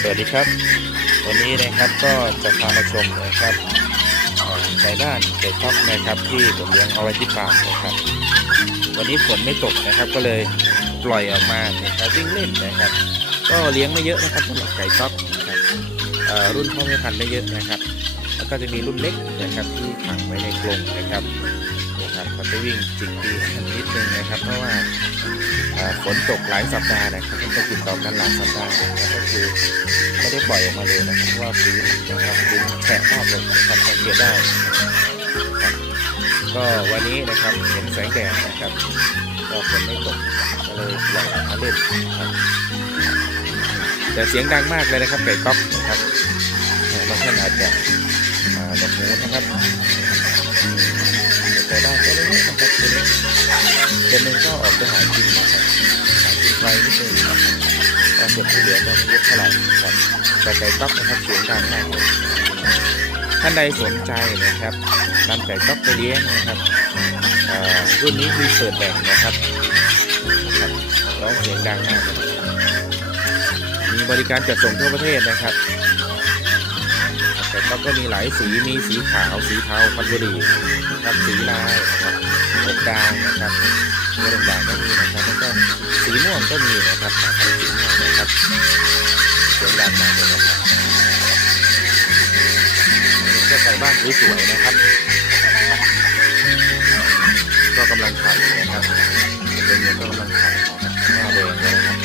สวัสดีครับ วันนี้นะครับก็จะพามาชมนะครับเอ่อไก่บ้านไก่ท็อกนะครับที่ผมเลี้ยงเอาไว้ที่ฟาร์มนะครับ วันนี้ฝนไม่ตกนะครับก็เลยปล่อยออกมานะครับวิ่งเล่นนะครับ ก็เลี้ยงไม่เยอะนะครับสำหรับไก่ท็อกนะครับอ่อรุ่นพ่อแม่พันธุ์ไม่เยอะนะครับ แล้วก็จะมีรุ่นเล็กนะครับที่ขังไว้ในกรงนะครับ นะครับเขาจะวิ่งจิกตีกันนิดนึงนะครับ เพราะว่าฝนตกหลายสัปดาห์นะครับมันจะติดต่อกันหลายสัปดาห์นะครับก็คือไม่ได้ปล่อยออกมาเลยนะครับเพราะว่าพื้นนะครับพื้นแฉะมากเลยนะครับสังเกตได้ก็วันนี้นะครับเห็นแสงแดดนะครับก็ฝนไม่ตกก็เลยปล่อยมาเล่นครับแต่เสียงดังมากเลยนะครับไก่ก๊อกนะครับเอ่อบางท่านอาจจะอ่าดอกมูนะครับ เดือนหนึงก็ออกไปหากินนะครับหากินไกลนิดนึงนะครับก็ส่วนที่เหลือก็ไม่เยอะเท่าไหร่นะครับแต่ไก่ต๊อกนะครับเสียงดังมากเลยท่านใดสนใจนะครับนำไก่ต๊อกไปเลี้ยงนะครับอ่ารุ่นนี้มีเปิดแบ่งนะครับนะครับร้องเสียงดังมากนะครับมีบริการจัดส่งทั่วประเทศนะครับแต่ก็ก็มีหลายสีมีสีขาว สีเทาพันบุรีนะครับสีลายนะครับอกดางนะครับ ตัวด่างก็มีนะครับแล้วก็สีม่วงก็มีนะครับถ้าทำสีม่วงนะครับสวยงามมากเลยนะครับอันนี้ก็ไก่บ้านสวยๆนะครับ ก็กำลังไข่นะครับเป็นเมียก็กำลังไข่นะครับหน้าแดงเลยนะครับ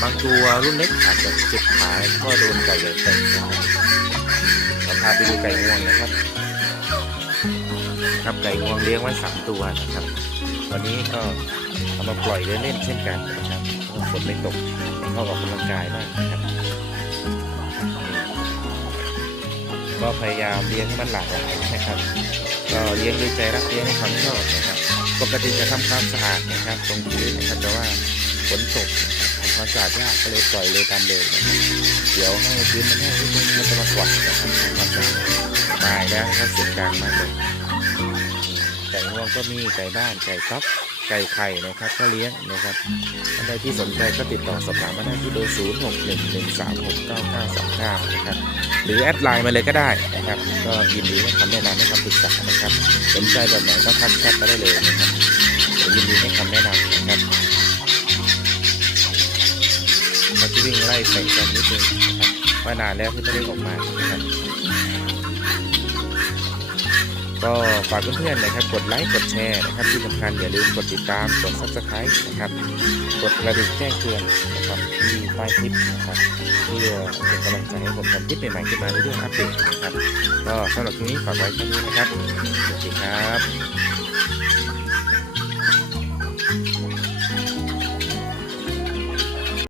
บางตัวรุ่นเล็กอาจจะเจ็บขาก็โดนไก่ใหญ่เตะนะครับเราพาไปดูไก่งวงนะครับ ครับไก่งวงเลี้ยงไว้สามตัวนะครับ วันนี้ก็เอามาปล่อยเล่นๆเช่นกันนะครับฝนไม่ตกเข้าออกกำลังกายบ้างนะครับ ก็พยายามเลี้ยงให้มันหลากหลายนะครับ ก็เลี้ยงด้วยใจรักเลี้ยงให้ความชอบนะครับ ปกติจะทำความสะอาดนะครับ ตรงพื้นนะครับแต่ว่าฝนตกทำความสะอาดยากก็เลยปล่อยเลยตามเลยนะครับเดี๋ยวให้พื้นมันแห้งนิดนึงมันจะมากวาดนะครับทำความสะอาดมาอีกแล้วครับเสียงดังมากเลย ไก่งก็มีไก่บ้านไก่ต๊อกไก่ไข่นะครับก็เลี้ยงนะครับท่านใดที่สนใจก็ติดต่อสอบถามมาได้ที่เบอร์ 0 6 1 1 3 6 9 9 2 9 นะครับ หรือแอดไลน์มาเลยก็ได้นะครับ ก็ยินดีให้คำแนะนำให้คำปรึกษานะครับ สนใจแบบไหนก็ทักแชทมาได้เลยนะครับยินดีให้คำแนะนำนะครับเราจะวิ่งไล่ใส่กันนิดนึงนะครับว่านานแล้วที่ไม่ได้ออกมานะครับ ก็ฝากเพื่อนๆนะครับ กดไลค์ กดแชร์นะครับ ที่สำคัญอย่าลืมกดติดตาม กด subscribe นะครับ กดกระดิ่งแจ้งเตือนนะครับที่ใต้คลิปนะครับเพื่อเป็นกำลังใจให้ผมทำคลิปใหม่ๆขึ้นมาเรื่อยๆอัปเดตนะครับ ก็สำหรับคลิปนี้ฝากไว้แค่นี้นะครับ สวัสดีครับ